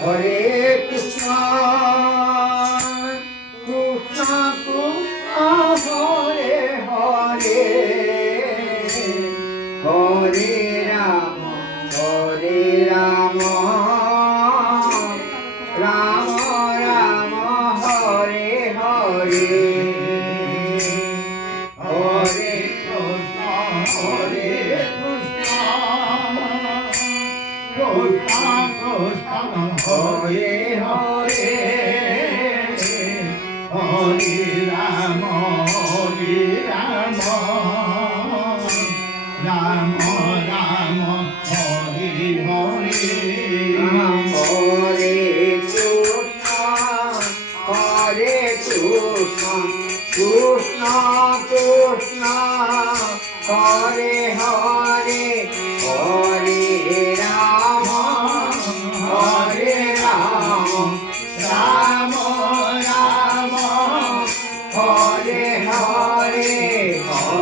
Hare Krishna Krishna Krishna Hare Hare Hare Ram Ram Ram Hare Hare Hare Krishna Hare Krishna Krishna Krishna Hare Hare Hare Ram Ram Ram Hare Hare Hare Krishna Krishna Krishna Hare Hare Hare Ram Ram Ram Hare Hare